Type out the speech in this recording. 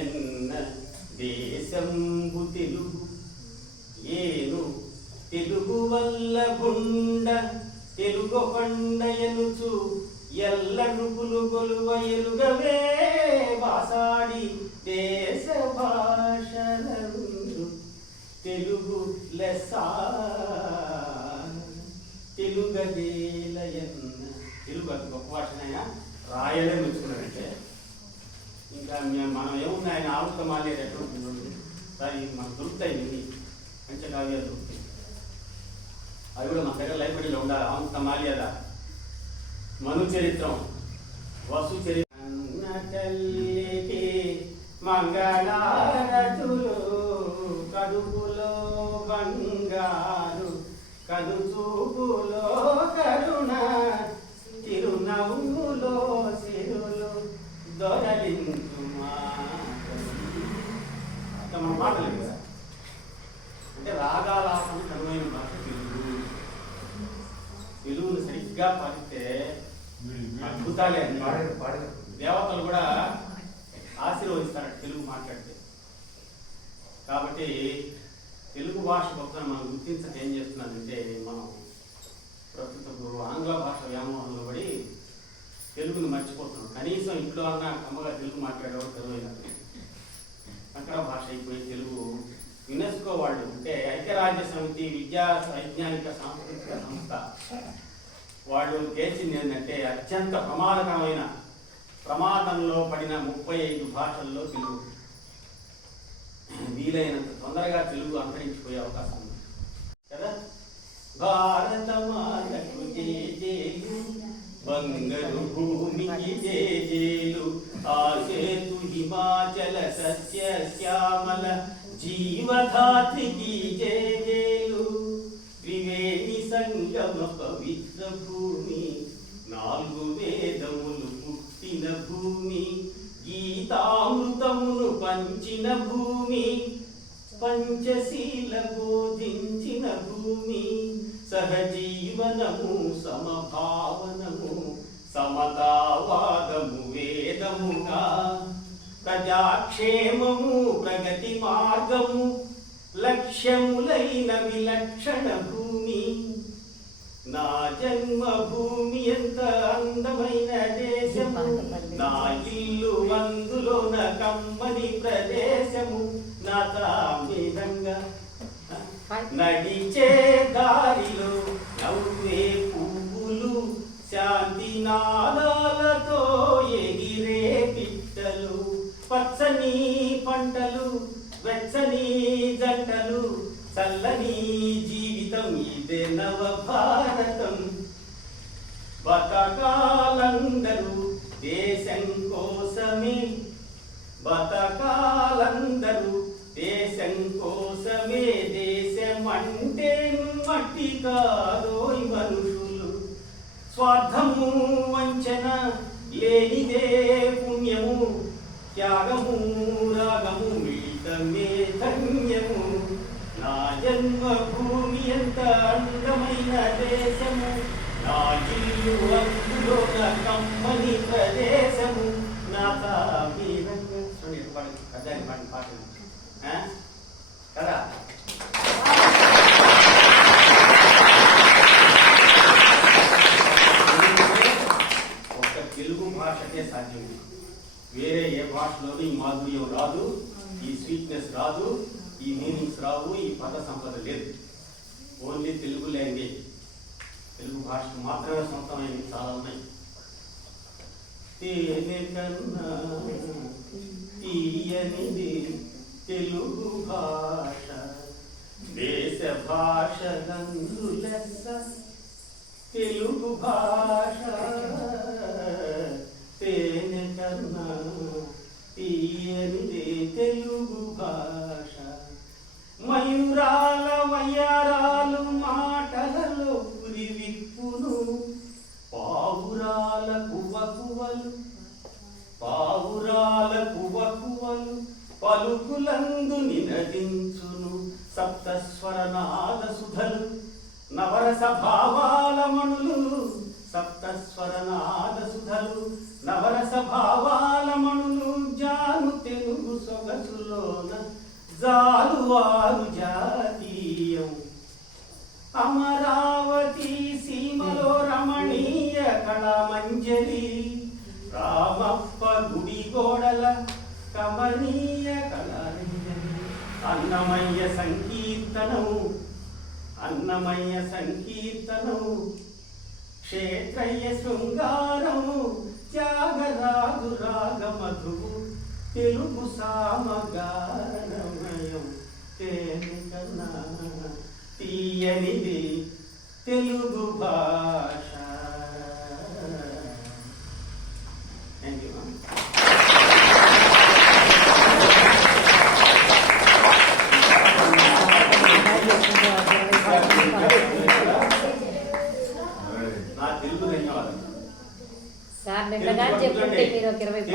ఎన్న దేశంబు తెలుగు ఏను తెలుగు వల్ల గుండ తెలుగు కొండ ఎనుచు ఎల్ల నృపులు గొలువ ఎలుగవే వాసాడి దేశ భాషలందు తెలుగు లెస్స తెలుగదేలయన్న. తెలుగు అది గొప్ప భాషనైనా రాయలే మెచ్చుకున్నాడంటే ఇంకా మనం ఏముంది ఆయన ఆవుత మాలేరు ఎటువంటి సార్ మనకు దొరుకుతాయి ఇవి పంచకావ్యాలు దొరుకుతాయి. అవి కూడా మన దగ్గర లైబ్రరీలో ఉండాలి. ఆవుత మాల్యద మను చరిత్రం వసు చరిత్ర మంగళారతులు కడుపులో బంగారు కదుచూపులో కరుణ తిరునవ్వులో సిరులు దొరలించుమా. మన మాటలు కదా అంటే రాగాలాపం కరువైన భాష తెలుగు. తెలుగును సరిగ్గా పాడితే అద్భుతాలే అన్ని. దేవతలు కూడా ఆశీర్వదిస్తారు తెలుగు మాట్లాడితే. కాబట్టి తెలుగు భాష గొప్పని మనం గుర్తించక ఏం చేస్తున్నారంటే మనం ప్రస్తుతం ఆంగ్ల భాష వ్యామోహంలో పడి తెలుగుని మర్చిపోతున్నాం. కనీసం ఇంట్లో అన్న కమ్మగా తెలుగు మాట్లాడేవాడు తెలుగు అక్కడ భాష అయిపోయి తెలుగు యునెస్కో వాళ్ళు అంటే ఐక్యరాజ్య సమితి విద్యా వైజ్ఞానిక సాంస్కృతిక సంస్థ వాళ్ళు తేల్చింది ఏంటంటే అత్యంత ప్రమాదంలో పడిన 35 భాషల్లో తెలుగు. వీలైనంత తొందరగా తెలుగు అంతరించిపోయే అవకాశం ఉంది కదా. భారత మాతకు జేజేలు బంగారు భూమికి జేజేలు ఆసేతు హిమాచల సస్య శ్యామల జీవధాత్రికి జేజేలు త్రివేణి సంగమ పవిత్ర భూమి 4 వేదములు పుట్టిన భూమి గీతామృతమును పంచిన భూమి పంచశీల బోధించిన భూమి సహజీవనము సమభావనము సమతావాదము వేదముగా ప్రజాక్షేమము ప్రగతి మార్గము లక్ష్యములైన విలక్షణ భూమి. నా జన్మభూమి ఎంత అందమైన దేశము నా ఇల్లు అందులోన కమ్మని ప్రదేశము నా తామిదంగా నడిచే దారిలో నవ్వే పువ్వులు శాంతి నాదాలతో ఎగిరే పిట్టలు పచ్చని పంటలు వెచ్చని జంటలు చల్లని జీవితం ఇదే నవ భారతం. బతకాలందరూ దేశం కోసమే బతకాలందరూ దేశం కోసమే దేశం అంటే మట్టి కాదోయ్ మనుషులు స్వార్థము వంచన లేనిదే పుణ్యము త్యాగము రాగము మిళితమే ధన్యము. నా జన్మభూమి ఎంత అందమైన దేశము నా ఇల్లు అందులో కమ్మని ప్రదేశము నా తామిరంగా అర్థాన్ని పాడిన పాటలు కదా. ఒక్క తెలుగు భాషకే సాధ్యం. వేరే ఏ భాషలోనూ ఈ మాధుర్యం రాదు, ఈ స్వీట్నెస్ రాదు, ఈ మీనింగ్స్ రావు, ఈ పద సంపద లేదు. ఓన్లీ తెలుగు లాంగ్వేజ్ తెలుగు భాషకు మాత్రమే సొంతమైనవి చాలా ఉన్నాయి. తేనె కన్నా తీయనిది తెలుగు భాష దేశ భాషలందు లెస్స తెలుగు భాష. తేనె కన్నా తీయనిది తెలుగు భాష మయూరాల వయ్యారాలు మాటలలో పురి విప్పును పావురాల కువకువలు పలుకులందు నినదించును సప్తస్వరనాద సుధలు నవరస భావాల మణులు సప్తస్వరనాద సుధలు నవరస భావాల మణులు జాను తెలుగు కమనీయ కళారంజని అన్నమయ్య సంకీర్తనము అన్నమయ్య సంకీర్తనము క్షేత్రయ్య శృంగారము త్యాగరాజు రాగమధువు తెలుగు సామగానమయం తేలికన్నా తీయనిది తెలుగు భాష. Thank you. నా తెలుగు ధన్యవాదాలు. సార్ నిన్నగా చెప్తుంటే మీరు 20